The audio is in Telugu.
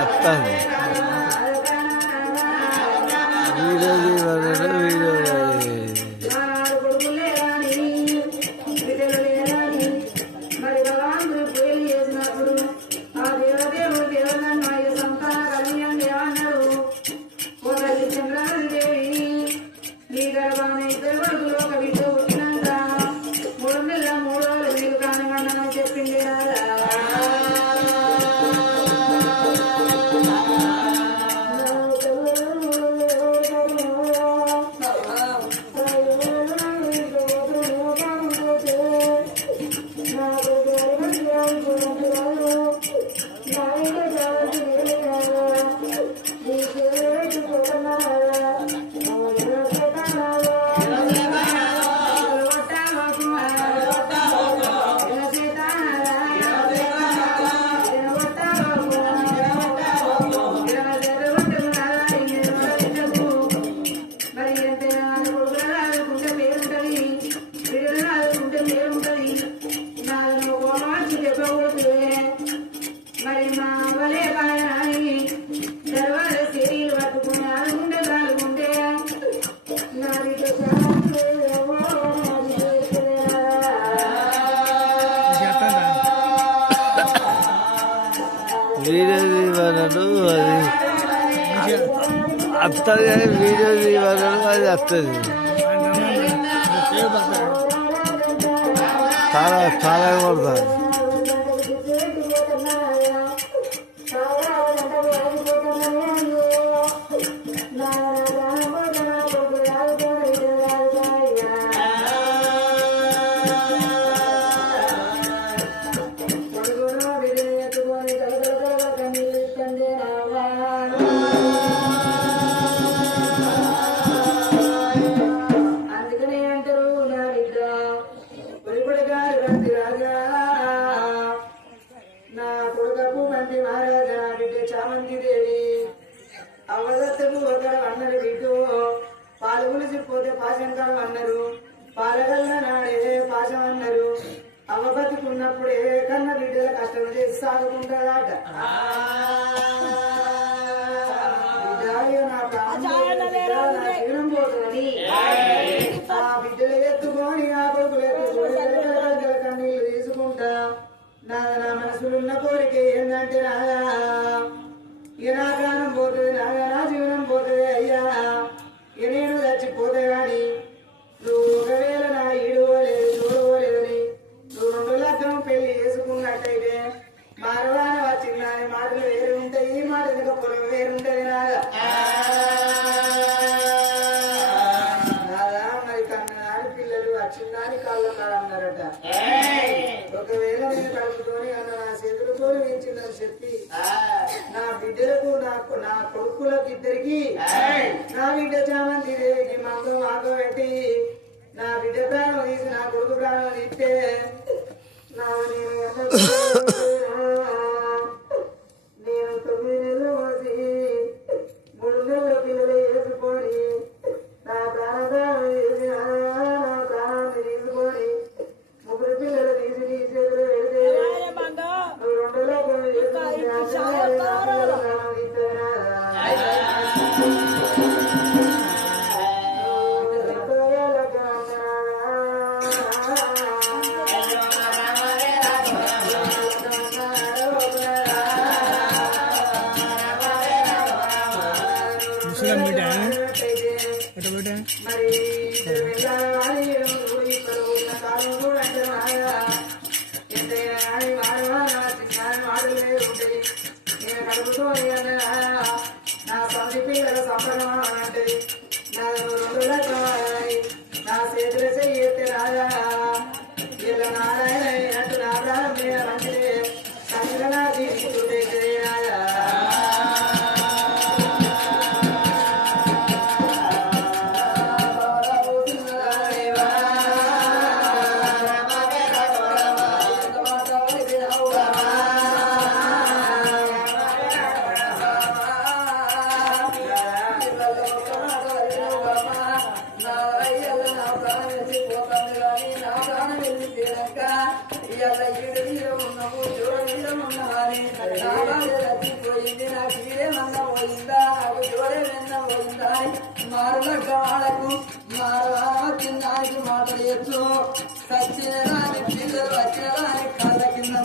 అత్తాను వస్తుంది కానీ వీడియో తీయమన్నాడు అది వస్తుంది చాలా చాలా కొడతాను పాలుగులిసిపోతే పాశంకరం అన్నారు, పాలగల్ల నాడే పాశం అన్నారు. అవ్వబతికున్నప్పుడే కన్న బిడ్డల కష్టం చేసి సాగుకుంటాడట. జీవనం పోతుందని ఆ బిడ్డలు ఎత్తుకొని ఆ కొడుకులు ఎత్తుకొని కన్నీళ్లు తీసుకుంటా నా మనసులున్న కోరిక ఏంటంటే నాగా ఇక నా ప్రాణం పోతుంది, నాగా నా జీవనం పోతుంది అయ్యా. నేను చచ్చిపోతే గాని నువ్వు ఒకవేళ నా ఈడుకోలేదు చూడకోలేదని నువ్వు 2 లక్షం పెళ్లి చేసుకున్నట్టయితే మారవాన వచ్చింది దాని మాటలు వేరు ఉంటాయి, ఈ మాట పొలం వేరుంటది నాగా. మరి కన్ననాడు పిల్లలు వచ్చిందాని కాళ్ళ కాడన్నారట. ఒకవేళ నేను కడుపుతోని అన్న నా చేతులతో పెంచిందని చెప్పి నా బిడ్డలకు నా కొడుకులకు ఇద్దరికి నా బిడ్డ చామంతి దేవికి మందు మాకు పెట్టి నా బిడ్డ ప్రాణం తీసి నా కొడుకు ప్రాణం తీస్తే నేను 9 నెలలు మోసి 3 నెలల పిల్లలు వేసుకొని నా ప్రాణం తీసి నా ప్రాణాన్ని తీసుకొని 3 పిల్లలు తీసి నీ చేతులు పెడితే నువ్వు 2 నా సొంత పిల్లల సంపదం అంటే నా 2 లక్షలు నా చేతుల చెయ్యి రాజా ఇలా నారాయణ అయినట్టు నా ప్రాణం మీద మంచిదే సంగనా తీసుకుంటే రాజా. ఇవాళ ఈడు మీద ఉన్నావు జోడ మీద ఉన్నావని నా భార్య తప్పిపోయింది నా చీరేమన్నా పోయిందా నాకు జోడేమన్నా పోయిందా అని మారుల కాళ్ళకు మారవాకి మాటలు ఎత్తు సచ్చిన రాని పిల్లలు వచ్చిన రాని కళ్ళ కింద